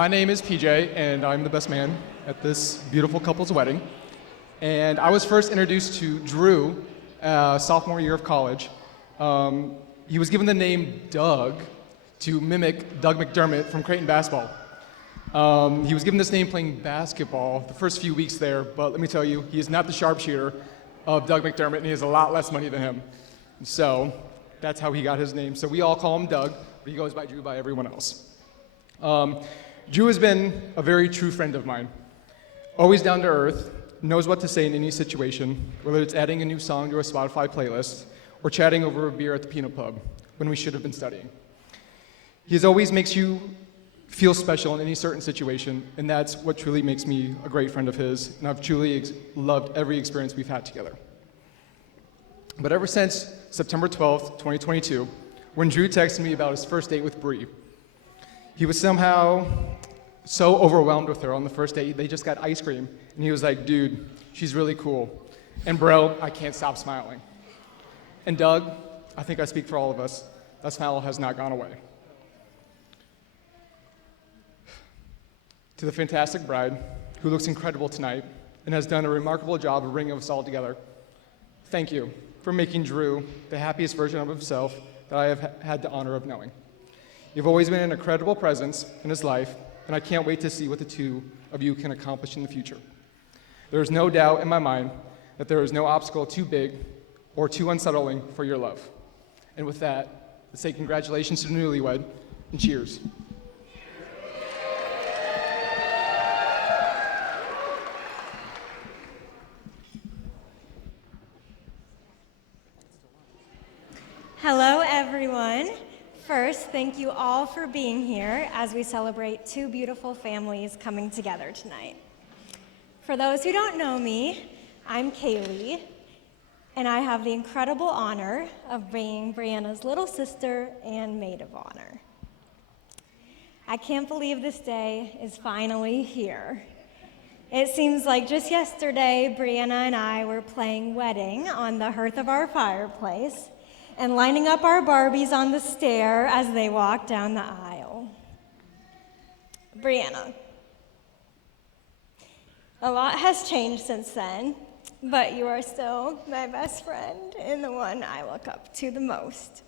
My name is PJ, and I'm the best man at this beautiful couple's wedding. And I was first introduced to Drew, sophomore year of college. He was given the name Doug to mimic Doug McDermott from Creighton basketball. He was given this name playing basketball the first few weeks there, but let me tell you, he is not the sharpshooter of Doug McDermott, and he has a lot less money than him. So that's how he got his name. So we all call him Doug, but he goes by Drew by everyone else. Drew has been a very true friend of mine. Always down to earth, knows what to say in any situation, whether it's adding a new song to a Spotify playlist or chatting over a beer at the Peanut Pub when we should have been studying. He always makes you feel special in any certain situation, and that's what truly makes me a great friend of his, and I've truly loved every experience we've had together. But ever since September 12th, 2022, when Drew texted me about his first date with Bree, he was somehow so overwhelmed with her on the first date. They just got ice cream, and he was like, dude, she's really cool. And bro, I can't stop smiling. And Doug, I think I speak for all of us, that smile has not gone away. To the fantastic bride, who looks incredible tonight and has done a remarkable job of bringing us all together, thank you for making Drew the happiest version of himself that I have had the honor of knowing. You've always been an incredible presence in his life, and I can't wait to see what the two of you can accomplish in the future. There is no doubt in my mind that there is no obstacle too big or too unsettling for your love. And with that, let's say congratulations to the newlywed, and cheers. Hello, everyone. First, thank you all for being here as we celebrate two beautiful families coming together tonight. For those who don't know me, I'm Kaylee, and I have the incredible honor of being Brianna's little sister and maid of honor. I can't believe this day is finally here. It seems like just yesterday, Brianna and I were playing wedding on the hearth of our fireplace and lining up our Barbies on the stair as they walked down the aisle. Brianna, a lot has changed since then, but you are still my best friend and the one I look up to the most.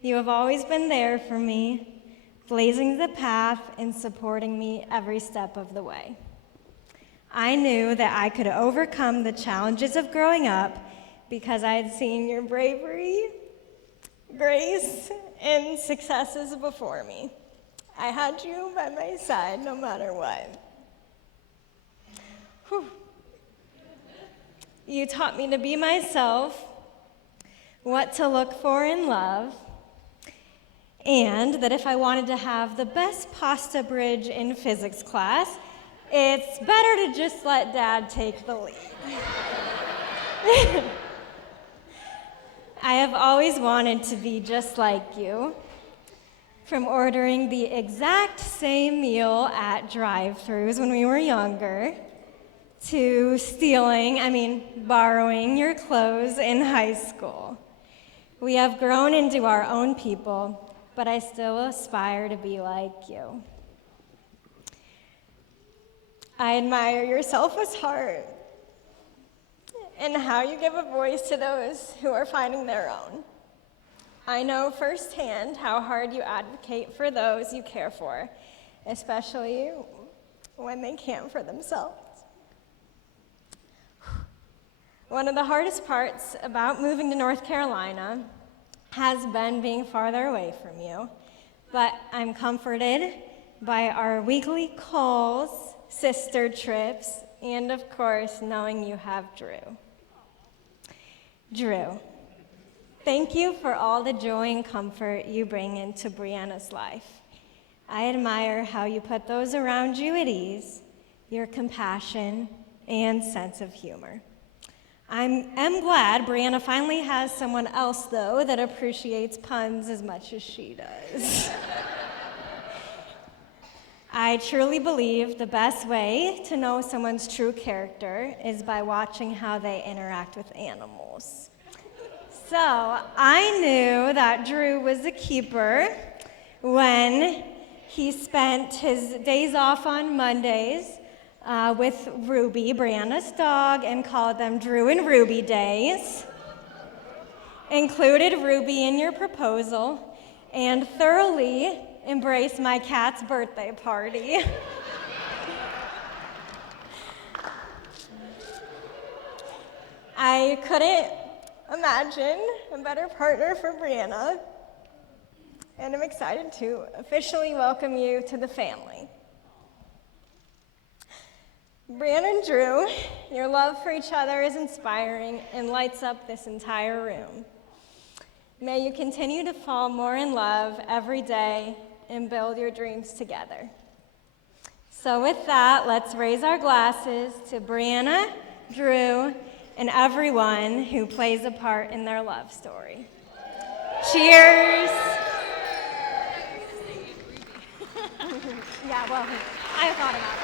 You have always been there for me, blazing the path and supporting me every step of the way. I knew that I could overcome the challenges of growing up because I had seen your bravery, grace, and successes before me. I had you by my side no matter what. Whew. You taught me to be myself, what to look for in love, and that if I wanted to have the best pasta bridge in physics class, it's better to just let Dad take the lead. I have always wanted to be just like you, from ordering the exact same meal at drive-thrus when we were younger, to borrowing your clothes in high school. We have grown into our own people, but I still aspire to be like you. I admire your selfless heart and how you give a voice to those who are finding their own. I know firsthand how hard you advocate for those you care for, especially when they can't for themselves. One of the hardest parts about moving to North Carolina has been being farther away from you, but I'm comforted by our weekly calls, sister trips, and of course, knowing you have Drew. Drew, thank you for all the joy and comfort you bring into Brianna's life. I admire how you put those around you at ease, your compassion, and sense of humor. I am glad Brianna finally has someone else, though, that appreciates puns as much as she does. I truly believe the best way to know someone's true character is by watching how they interact with animals. So I knew that Drew was a keeper when he spent his days off on Mondays with Ruby, Brianna's dog, and called them Drew and Ruby days. Included Ruby in your proposal, and thoroughly embraced my cat's birthday party. I couldn't imagine a better partner for Brianna, and I'm excited to officially welcome you to the family. Brianna and Drew, your love for each other is inspiring and lights up this entire room. May you continue to fall more in love every day and build your dreams together. So with that, let's raise our glasses to Brianna, Drew, and everyone who plays a part in their love story. Cheers! Yeah, well, I thought about it.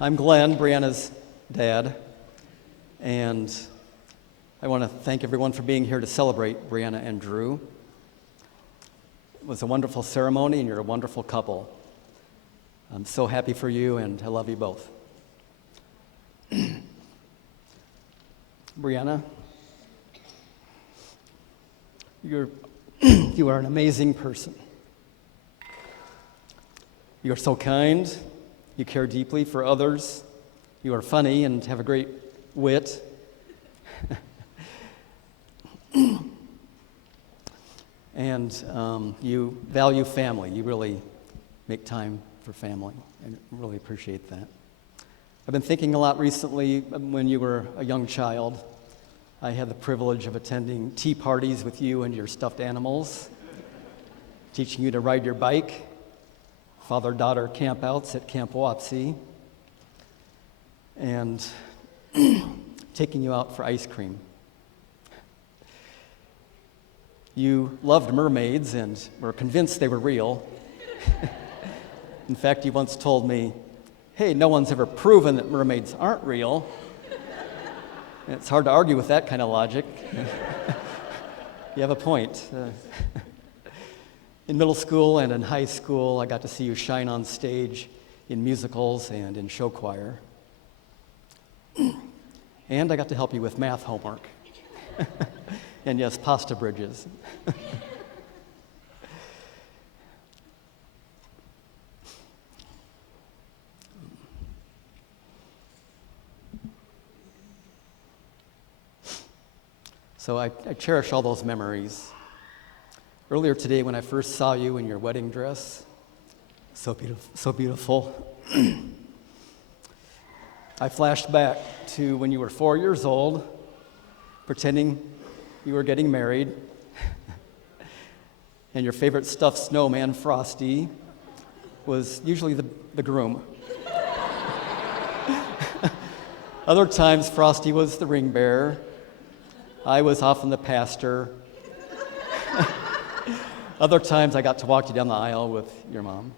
I'm Glenn, Brianna's dad, and I want to thank everyone for being here to celebrate Brianna and Drew. It was a wonderful ceremony, and you're a wonderful couple. I'm so happy for you, and I love you both. Brianna, you are an amazing person. You are so kind. You care deeply for others. You are funny and have a great wit. And you value family. You really make time for family. I really appreciate that. I've been thinking a lot recently when you were a young child. I had the privilege of attending tea parties with you and your stuffed animals, teaching you to ride your bike, father-daughter campouts at Camp Wapsie, and taking you out for ice cream. You loved mermaids and were convinced they were real. In fact, you once told me, hey, no one's ever proven that mermaids aren't real. And it's hard to argue with that kind of logic. You have a point. In middle school and in high school, I got to see you shine on stage in musicals and in show choir. And I got to help you with math homework. And yes, pasta bridges. So I cherish all those memories. Earlier today, when I first saw you in your wedding dress, so beautiful, I flashed back to when you were 4 years old, pretending you were getting married, and your favorite stuffed snowman, Frosty, was usually the groom. Other times, Frosty was the ring bearer. I was often the pastor. Other times I got to walk you down the aisle with your mom.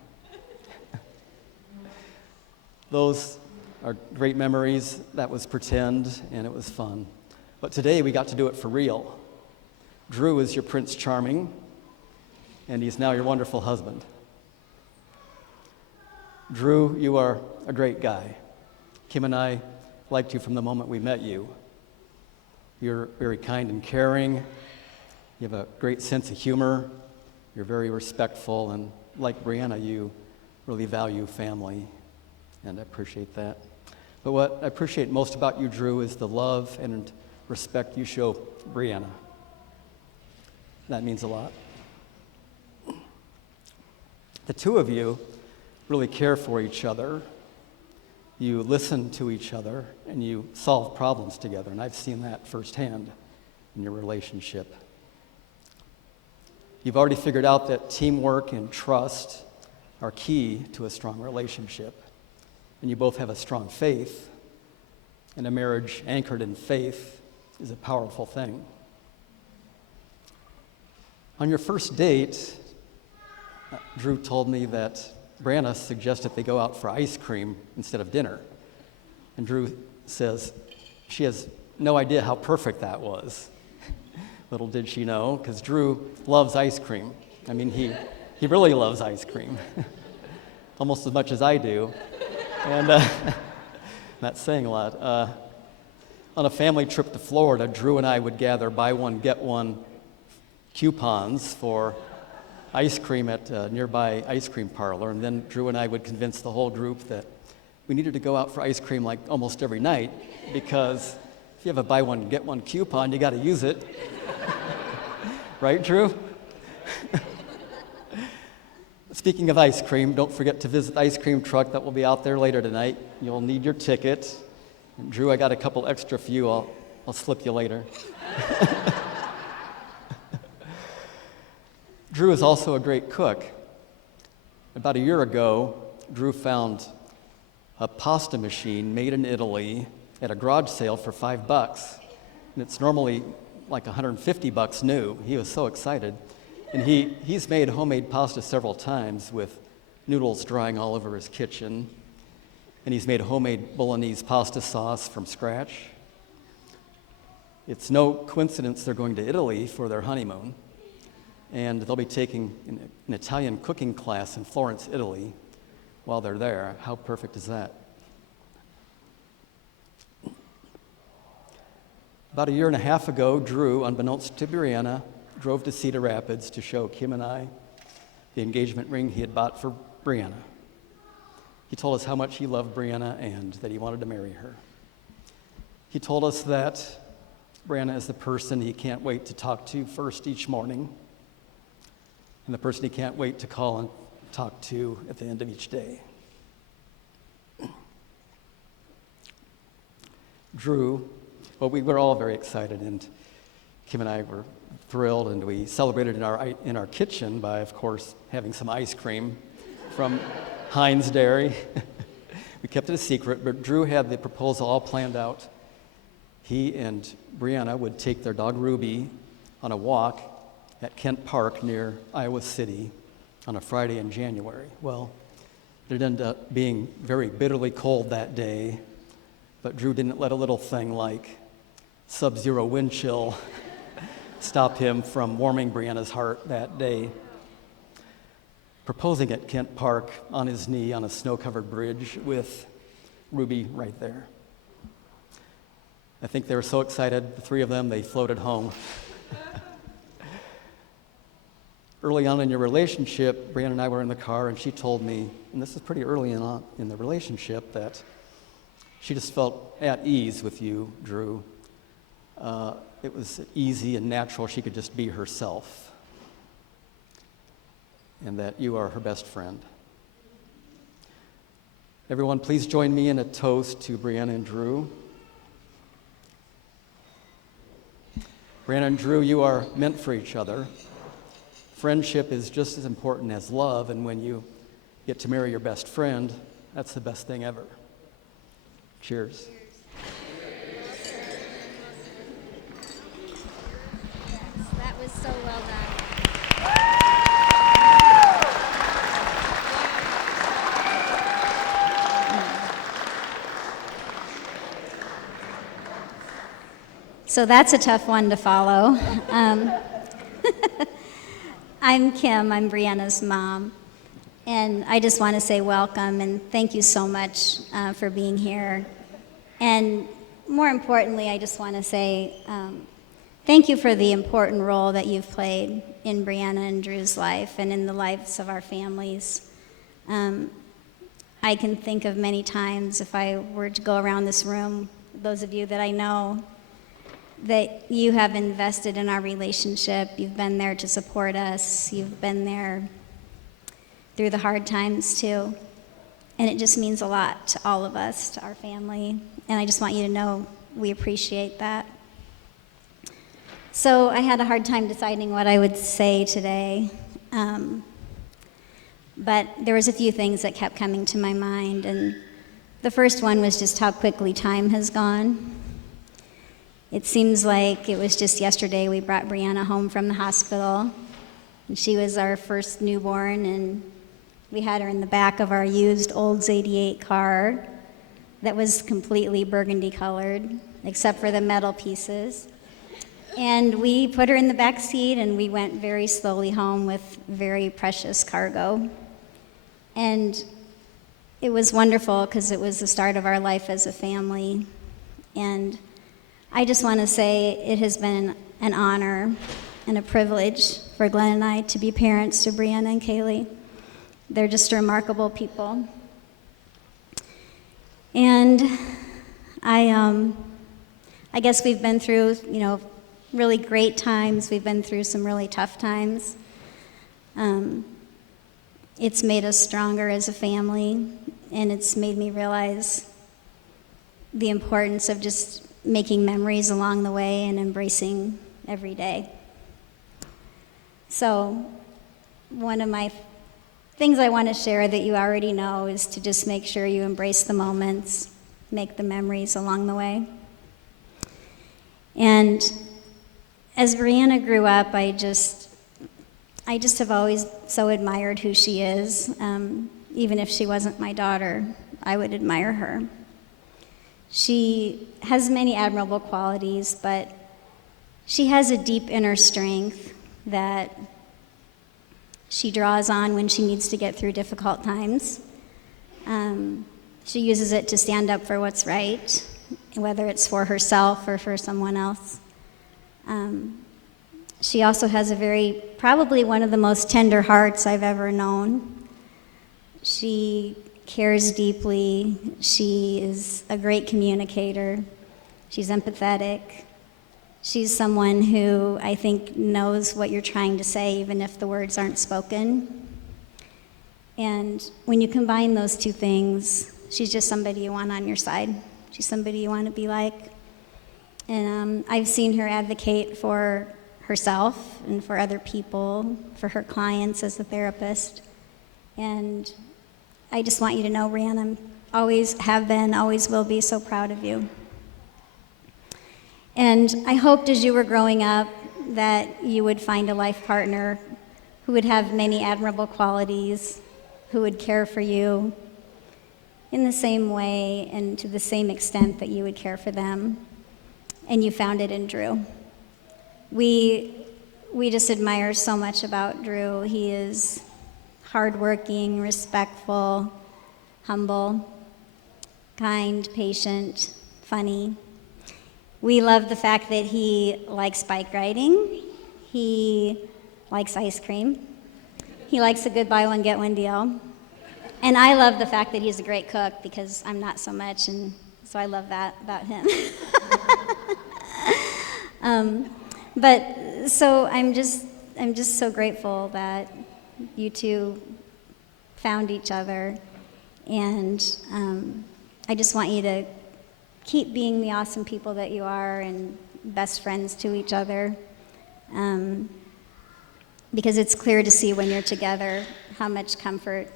Those are great memories. That was pretend, and it was fun. But today we got to do it for real. Drew is your Prince Charming, and he's now your wonderful husband. Drew, you are a great guy. Kim and I liked you from the moment we met you. You're very kind and caring. You have a great sense of humor. You're very respectful, and like Brianna, you really value family, and I appreciate that. But what I appreciate most about you, Drew, is the love and respect you show Brianna. That means a lot. The two of you really care for each other. You listen to each other, and you solve problems together, and I've seen that firsthand in your relationship. You've already figured out that teamwork and trust are key to a strong relationship, and you both have a strong faith, and a marriage anchored in faith is a powerful thing. On your first date, Drew told me that Brianna suggested they go out for ice cream instead of dinner. And Drew says she has no idea how perfect that was. Little did she know, because Drew loves ice cream. I mean, he really loves ice cream, almost as much as I do. And not saying a lot. On a family trip to Florida, Drew and I would gather buy one, get one coupons for ice cream at a nearby ice cream parlor, and then Drew and I would convince the whole group that we needed to go out for ice cream like almost every night, because if you have a buy one, get one coupon, you got to use it. Right, Drew? Speaking of ice cream, don't forget to visit the ice cream truck that will be out there later tonight. You'll need your ticket. And Drew, I got a couple extra for you. I'll slip you later. Drew is also a great cook. About a year ago, Drew found a pasta machine made in Italy at a garage sale for $5. And it's normally like $150 new. He was so excited. And he's made homemade pasta several times with noodles drying all over his kitchen. And he's made homemade bolognese pasta sauce from scratch. It's no coincidence they're going to Italy for their honeymoon. And they'll be taking an Italian cooking class in Florence, Italy, while they're there. How perfect is that? About a year and a half ago, Drew, unbeknownst to Brianna, drove to Cedar Rapids to show Kim and I the engagement ring he had bought for Brianna. He told us how much he loved Brianna and that he wanted to marry her. He told us that Brianna is the person he can't wait to talk to first each morning, and the person he can't wait to call and talk to at the end of each day. Drew, well, we were all very excited, and Kim and I were thrilled, and we celebrated in our kitchen by, of course, having some ice cream from Heinz Dairy. We kept it a secret, but Drew had the proposal all planned out. He and Brianna would take their dog Ruby on a walk at Kent Park near Iowa City on a Friday in January. Well, it ended up being very bitterly cold that day, but Drew didn't let a little thing like sub-zero wind chill stop him from warming Brianna's heart that day. Proposing at Kent Park on his knee on a snow-covered bridge with Ruby right there. I think they were so excited, the three of them, they floated home. Early on in your relationship, Brianna and I were in the car, and she told me, and this is pretty early on in the relationship, that she just felt at ease with you, Drew. It was easy and natural. She could just be herself, and that you are her best friend. Everyone, please join me in a toast to Brianna and Drew. Brianna and Drew, you are meant for each other. Friendship is just as important as love, and when you get to marry your best friend, that's the best thing ever. Cheers. That was so well done. So that's a tough one to follow. I'm Kim, I'm Brianna's mom, and I just want to say welcome and thank you so much for being here. And more importantly, I just want to say thank you for the important role that you've played in Brianna and Drew's life and in the lives of our families. I can think of many times, if I were to go around this room, those of you that I know, that you have invested in our relationship. You've been there to support us. You've been there through the hard times too. And it just means a lot to all of us, to our family. And I just want you to know we appreciate that. So I had a hard time deciding what I would say today. But there was a few things that kept coming to my mind. And the first one was just how quickly time has gone. It seems like it was just yesterday we brought Brianna home from the hospital. And she was our first newborn, and we had her in the back of our used Olds 88 car that was completely burgundy colored. except for the metal pieces. And we put her in the back seat and we went very slowly home with very precious cargo. And it was wonderful because it was the start of our life as a family. And I just want to say it has been an honor and a privilege for Glenn and I to be parents to Brianna and Kaylee. They're just remarkable people. And I guess we've been through, really great times. We've been through some really tough times. It's made us stronger as a family, and it's made me realize the importance of just making memories along the way and embracing every day. So one of my things I want to share that you already know is to just make sure you embrace the moments, make the memories along the way. And as Brianna grew up, I just have always so admired who she is. Even if she wasn't my daughter, I would admire her. She has many admirable qualities, but she has a deep inner strength that she draws on when she needs to get through difficult times. She uses it to stand up for what's right, whether it's for herself or for someone else. She also has probably one of the most tender hearts I've ever known. She cares deeply. She is a great communicator. She's empathetic. She's someone who I think knows what you're trying to say, even if the words aren't spoken. And when you combine those two things, she's just somebody you want on your side. She's somebody you want to be like. And I've seen her advocate for herself and for other people, for her clients as a therapist. And I just want you to know, Brianna, I always have been, always will be so proud of you. And I hoped as you were growing up that you would find a life partner who would have many admirable qualities, who would care for you in the same way and to the same extent that you would care for them. And you found it in Drew. We just admire so much about Drew. He is hardworking, respectful, humble, kind, patient, funny. We love the fact that he likes bike riding. He likes ice cream. He likes a good buy one, get one deal. And I love the fact that he's a great cook because I'm not so much, and so I love that about him. But so I'm just so grateful that you two found each other, and I just want you to keep being the awesome people that you are and best friends to each other, because it's clear to see when you're together how much comfort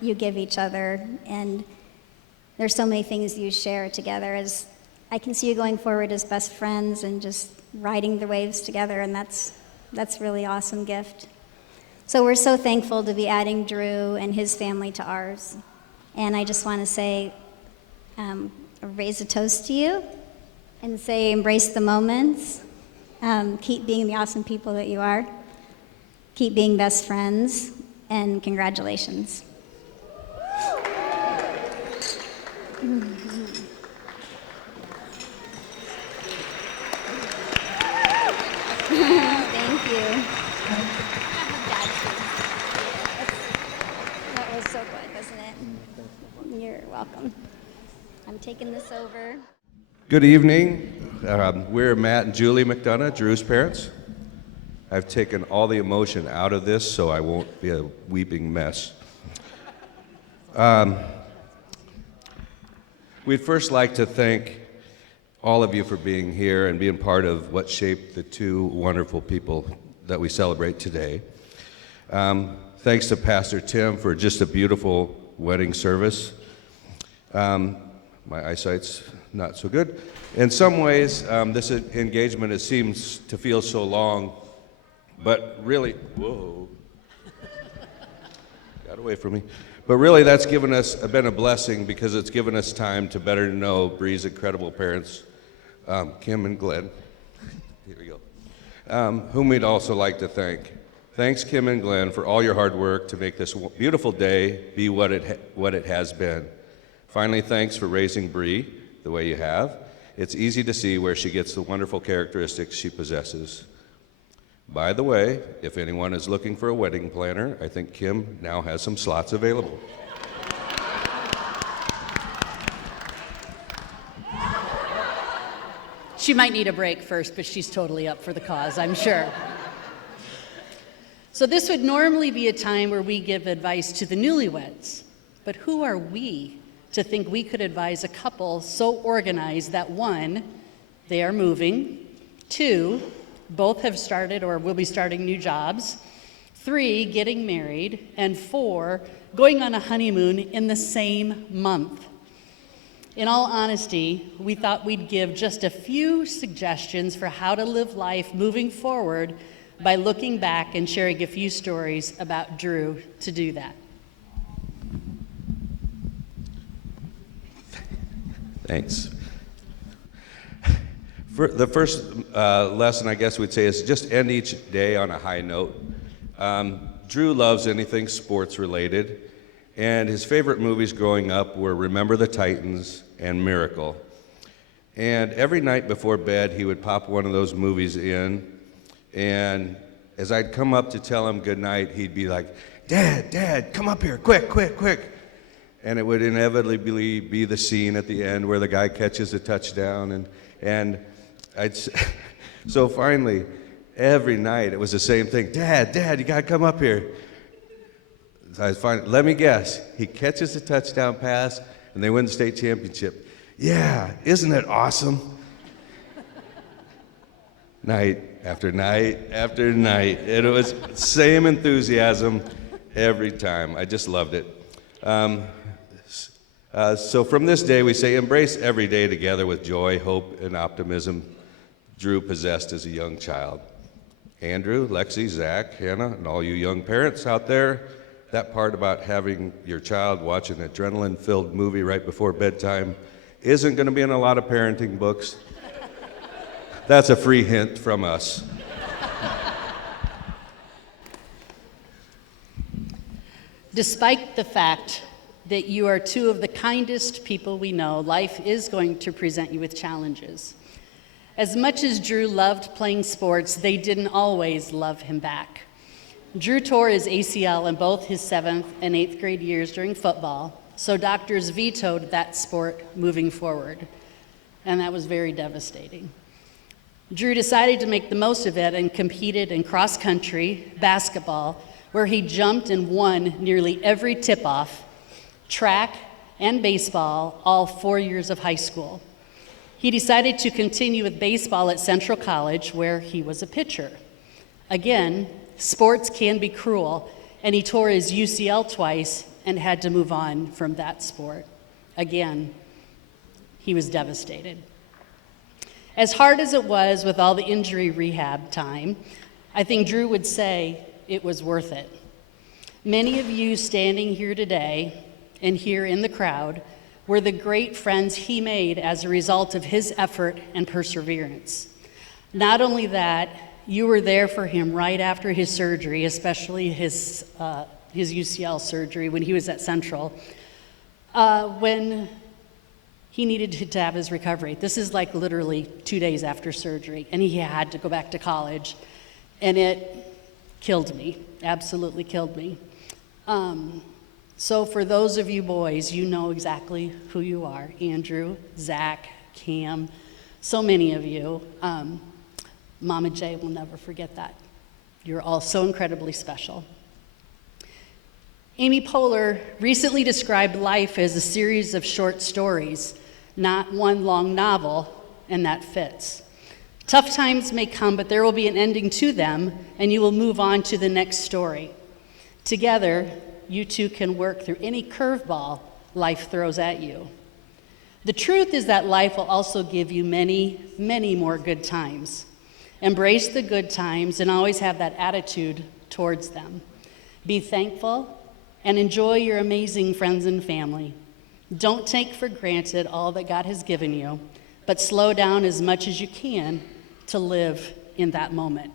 you give each other, and there's so many things you share together. As I can see you going forward as best friends and just riding the waves together, and that's really awesome gift. So we're so thankful to be adding Drew and his family to ours, and I just want to say, raise a toast to you and say embrace the moments, keep being the awesome people that you are, keep being best friends, and congratulations. Thank you. That was so good, wasn't it? You're welcome. I'm taking this over. Good evening. We're Matt and Julie McDonough, Drew's parents. I've taken all the emotion out of this so I won't be a weeping mess. We'd first like to thank all of you for being here and being part of what shaped the two wonderful people that we celebrate today. Thanks to Pastor Tim for just a beautiful wedding service. My eyesight's not so good. In some ways, this engagement, it seems to feel so long, but really, whoa, got away from me. But really, that's been a blessing because it's given us time to better know Bree's incredible parents, Kim and Glenn, here we go, whom we'd also like to thank. Thanks, Kim and Glenn, for all your hard work to make this beautiful day be what it has been. Finally, thanks for raising Bree the way you have. It's easy to see where she gets the wonderful characteristics she possesses. By the way, if anyone is looking for a wedding planner, I think Kim now has some slots available. She might need a break first, but she's totally up for the cause, I'm sure. So this would normally be a time where we give advice to the newlyweds, but who are we to think we could advise a couple so organized that 1, they are moving, 2, both have started or will be starting new jobs, 3, getting married, and 4, going on a honeymoon in the same month. In all honesty, we thought we'd give just a few suggestions for how to live life moving forward by looking back and sharing a few stories about Drew to do that. Thanks. The first lesson, I guess we'd say, is just end each day on a high note. Drew loves anything sports related, and his favorite movies growing up were Remember the Titans and Miracle. And every night before bed, he would pop one of those movies in, and as I'd come up to tell him goodnight, he'd be like, Dad, come up here, quick. And it would inevitably be the scene at the end where the guy catches a touchdown, and so finally, every night it was the same thing. Dad, you gotta come up here. So let me guess, he catches a touchdown pass and they win the state championship. Yeah, isn't it awesome? Night after night after night. It was same enthusiasm every time. I just loved it. So from this day, we say embrace every day together with joy, hope, and optimism Drew possessed as a young child. Andrew, Lexi, Zach, Hannah, and all you young parents out there, that part about having your child watch an adrenaline-filled movie right before bedtime isn't going to be in a lot of parenting books. That's a free hint from us. Despite the fact that you are 2 of the kindest people we know, life is going to present you with challenges. As much as Drew loved playing sports, they didn't always love him back. Drew tore his ACL in both his 7th and 8th grade years during football, so doctors vetoed that sport moving forward, and that was very devastating. Drew decided to make the most of it and competed in cross-country, basketball, where he jumped and won nearly every tip-off, track, and baseball, all 4 years of high school. He decided to continue with baseball at Central College, where he was a pitcher. Again, sports can be cruel, and he tore his UCL twice and had to move on from that sport. Again, he was devastated. As hard as it was with all the injury rehab time, I think Drew would say it was worth it. Many of you standing here today and here in the crowd were the great friends he made as a result of his effort and perseverance. Not only that, you were there for him right after his surgery, especially his UCL surgery when he was at Central, when he needed to have his recovery. This is like literally 2 days after surgery, and he had to go back to college, and it killed me, absolutely killed me. So for those of you boys, you know exactly who you are. Andrew, Zach, Cam, so many of you. Mama Jay will never forget that. You're all so incredibly special. Amy Poehler recently described life as a series of short stories, not one long novel, and that fits. Tough times may come, but there will be an ending to them, and you will move on to the next story. Together, you two can work through any curveball life throws at you. The truth is that life will also give you many, many more good times. Embrace the good times and always have that attitude towards them. Be thankful and enjoy your amazing friends and family. Don't take for granted all that God has given you, but slow down as much as you can to live in that moment.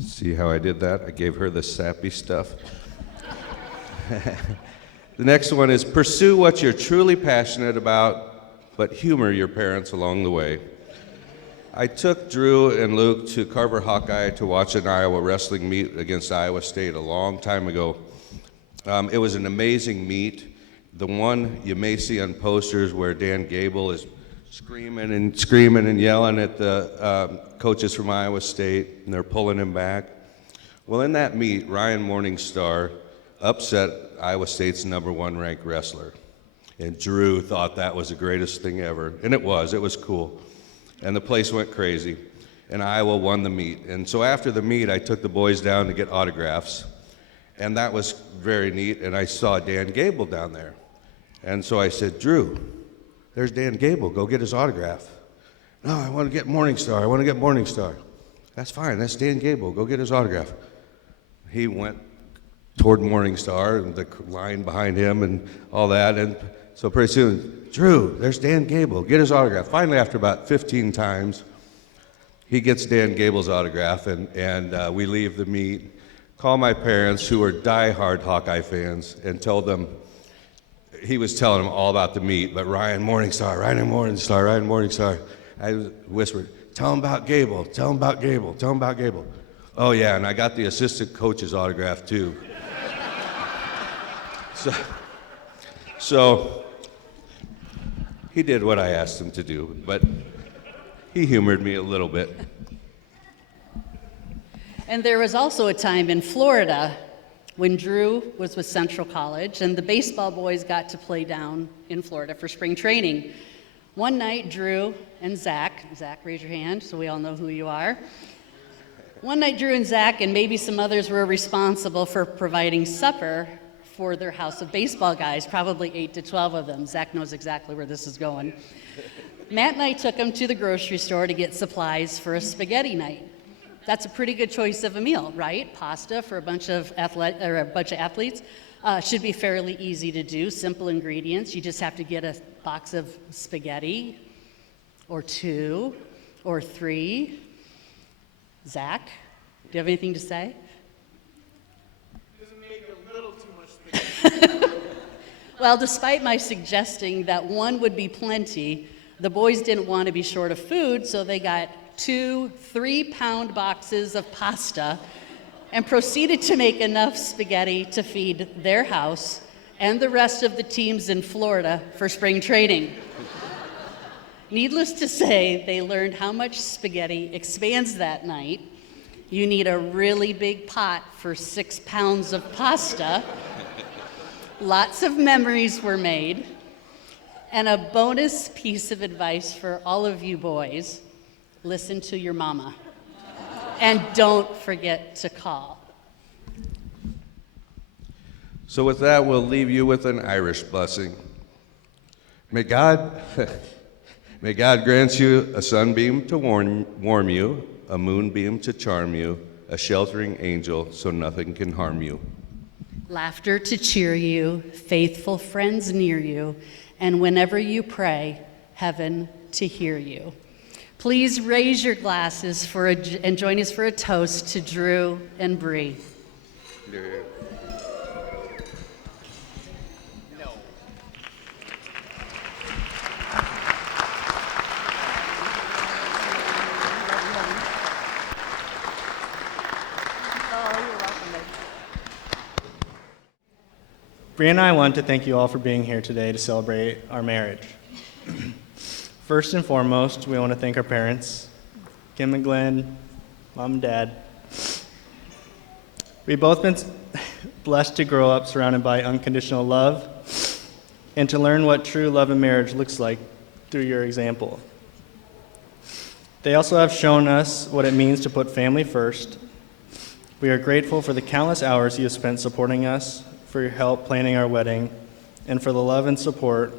See how I did that? I gave her the sappy stuff. The next one is pursue what you're truly passionate about, but humor your parents along the way. I took Drew and Luke to Carver Hawkeye to watch an Iowa wrestling meet against Iowa State a long time ago. It was an amazing meet. The one you may see on posters where Dan Gable is screaming and yelling at the coaches from Iowa State, and they're pulling him back. Well, in that meet, Ryan Morningstar upset Iowa State's #1 ranked wrestler. And Drew thought that was the greatest thing ever. And it was cool. And the place went crazy. And Iowa won the meet. And so after the meet, I took the boys down to get autographs. And that was very neat. And I saw Dan Gable down there. And so I said, Drew, there's Dan Gable. Go get his autograph. No, I want to get Morningstar. That's fine. That's Dan Gable. Go get his autograph. He went toward Morningstar and the line behind him and all that. And so pretty soon, Drew, there's Dan Gable. Get his autograph. Finally, after about 15 times, he gets Dan Gable's autograph, and we leave the meet, call my parents, who are diehard Hawkeye fans, and tell them, he was telling them all about the meet, but Ryan Morningstar. I whispered, tell him about Gable. Oh yeah, and I got the assistant coach's autograph too. So he did what I asked him to do, but he humored me a little bit. And there was also a time in Florida when Drew was with Central College and the baseball boys got to play down in Florida for spring training. One night, Drew and Zach, raise your hand so we all know who you are. One night, Drew and Zach and maybe some others were responsible for providing supper for their house of baseball guys, probably 8 to 12 of them. Zach knows exactly where this is going. Matt and I took them to the grocery store to get supplies for a spaghetti night. That's a pretty good choice of a meal, right? Pasta for a bunch of athletes should be fairly easy to do, simple ingredients. You just have to get a box of spaghetti, or 2, or 3. Zach, do you have anything to say? Maybe a little too much spaghetti. Well, despite my suggesting that 1 would be plenty, the boys didn't want to be short of food, so they got 2 3-pound boxes of pasta and proceeded to make enough spaghetti to feed their house and the rest of the teams in Florida for spring training. Needless to say, they learned how much spaghetti expands that night. You need a really big pot for 6 pounds of pasta. Lots of memories were made. And a bonus piece of advice for all of you boys: listen to your mama. And don't forget to call. So with that, we'll leave you with an Irish blessing. May God grant you a sunbeam to warm you, a moonbeam to charm you, a sheltering angel so nothing can harm you. Laughter to cheer you, faithful friends near you, and whenever you pray, heaven to hear you. Please raise your glasses and join us for a toast to Drew and Bree. Bree and I want to thank you all for being here today to celebrate our marriage. First and foremost, we want to thank our parents, Kim and Glenn, Mom and Dad. We've both been blessed to grow up surrounded by unconditional love and to learn what true love and marriage looks like through your example. They also have shown us what it means to put family first. We are grateful for the countless hours you have spent supporting us, for your help planning our wedding, and for the love and support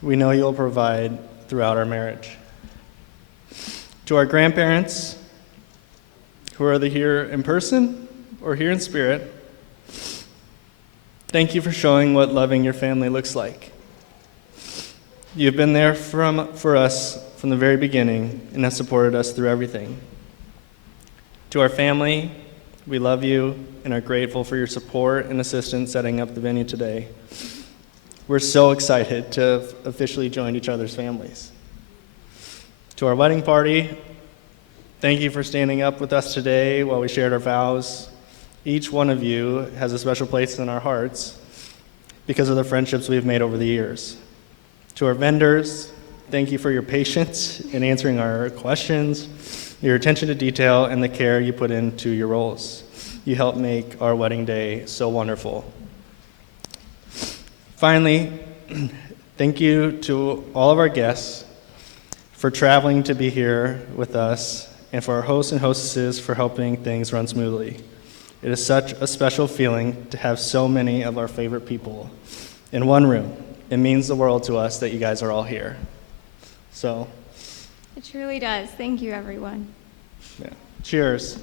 we know you'll provide throughout our marriage. To our grandparents, who are either here in person or here in spirit, Thank you for showing what loving your family looks like. You've been there for us from the very beginning and have supported us through everything. To our family, we love you and are grateful for your support and assistance setting up the venue today. We're so excited to have officially joined each other's families. To our wedding party, thank you for standing up with us today while we shared our vows. Each one of you has a special place in our hearts because of the friendships we've made over the years. To our vendors, thank you for your patience in answering our questions, your attention to detail, and the care you put into your roles. You help make our wedding day so wonderful. Finally, thank you to all of our guests for traveling to be here with us, and for our hosts and hostesses for helping things run smoothly. It is such a special feeling to have so many of our favorite people in one room. It means the world to us that you guys are all here. So, It truly does. Thank you, everyone. yeah. Cheers.